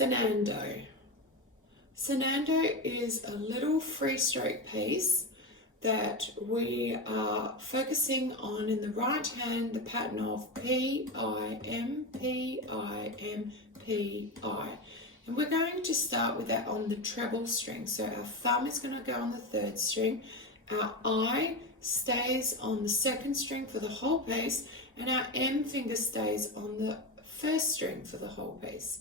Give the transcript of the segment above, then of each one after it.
Sonando. Sonando is a little free stroke piece that we are focusing on in the right hand, the pattern of P-I-M, P-I-M, P-I. And we're going to start with that on the treble string. So our thumb is going to go on the third string, our I stays on the second string for the whole piece, and our M finger stays on the first string for the whole piece.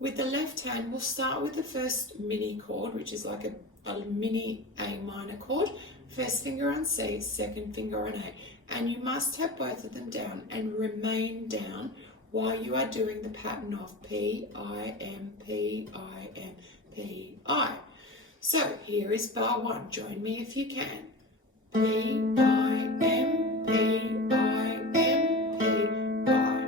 With the left hand, we'll start with the first mini chord, which is like a mini A minor chord. First finger on C, second finger on A. And you must have both of them down and remain down while you are doing the pattern of P-I-M, P-I-M, P-I. So here is bar one. Join me if you can. P-I-M, P-I-M, P-I.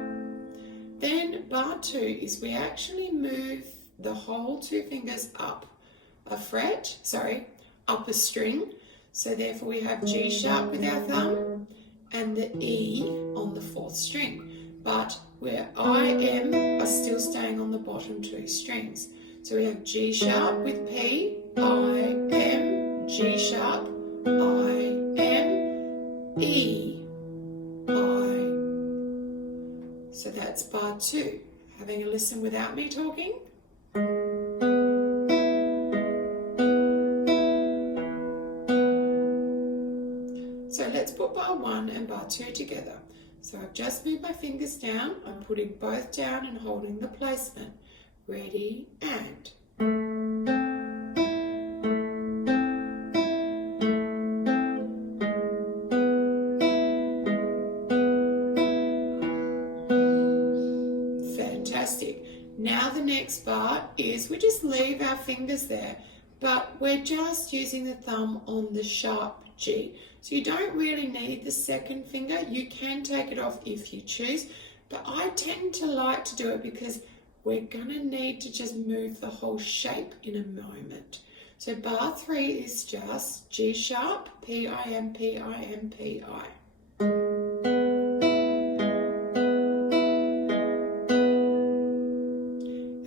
Then bar two is we actually move the whole two fingers up a fret, up a string. So therefore we have G sharp with our thumb and the E on the fourth string. But where I, M are still staying on the bottom two strings. So we have G sharp with P, I, M, G sharp, I, M, E, I. So that's bar two. Having a listen without me talking. So let's put bar one and bar two together. So I've just moved my fingers down. I'm putting both down and holding the placement. Ready and. Fantastic. Now the next bar is we just leave our fingers there, but we're just using the thumb on the sharp G. So you don't really need the second finger. You can take it off if you choose, but I tend to like to do it because we're going to need to just move the whole shape in a moment. So bar three is just G sharp, P-I-M, P-I-M, P-I.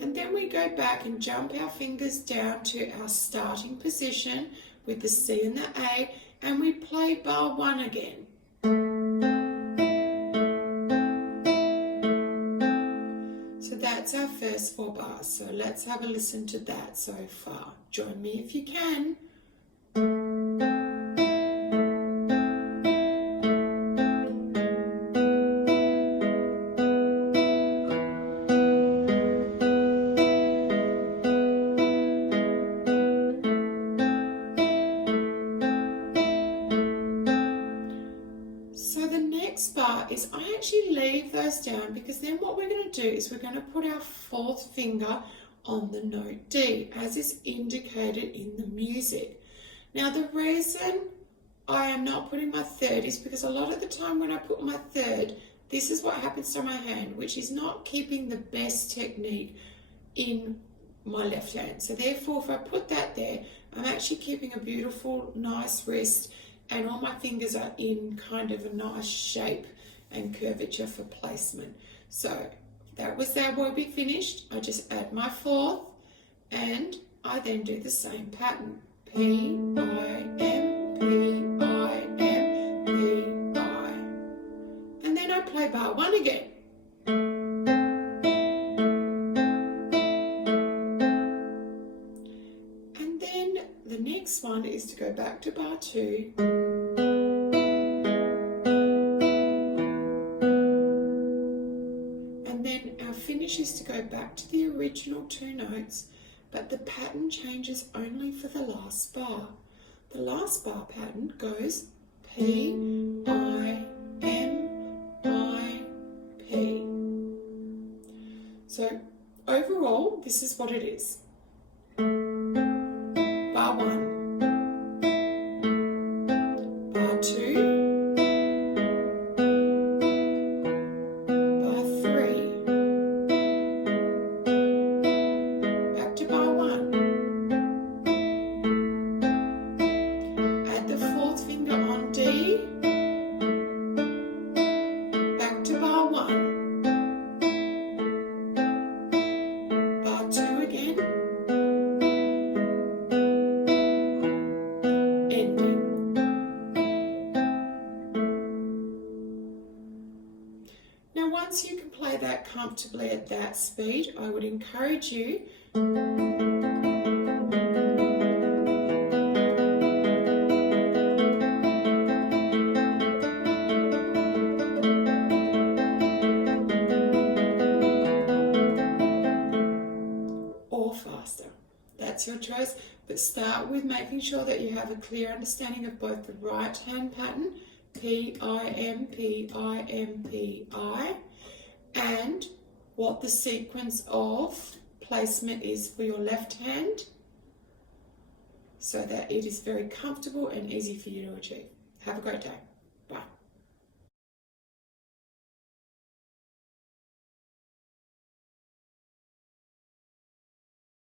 And then we go back and jump our fingers down to our starting position with the C and the A, and we play bar one again. So that's our first four bars. So let's have a listen to that so far. Join me if you can. Is I actually leave those down because then what we're going to do is we're going to put our fourth finger on the note D as is indicated in the music. Now the reason I am not putting my third is because a lot of the time when I put my third, this is what happens to my hand, which is not keeping the best technique in my left hand. So therefore if I put that there, I'm actually keeping a beautiful, nice wrist, and all my fingers are in kind of a nice shape and curvature for placement. So that was our Robbie finished. I just add my fourth and I then do the same pattern. P-I-M, P-I-M, P-I. And then I play bar one again. And then the next one is to go back to bar two. Is to go back to the original two notes, but the pattern changes only for the last bar. The last bar pattern goes P, I, M, I, P. So overall, this is what it is. Bar one, bar two, bar two ending. Now once you can play that comfortably at that speed, I would encourage you or faster. That's your choice, but start with making sure that you have a clear understanding of both the right hand pattern, P-I-M, P-I-M, P-I, and what the sequence of placement is for your left hand, so that it is very comfortable and easy for you to achieve. Have a great day.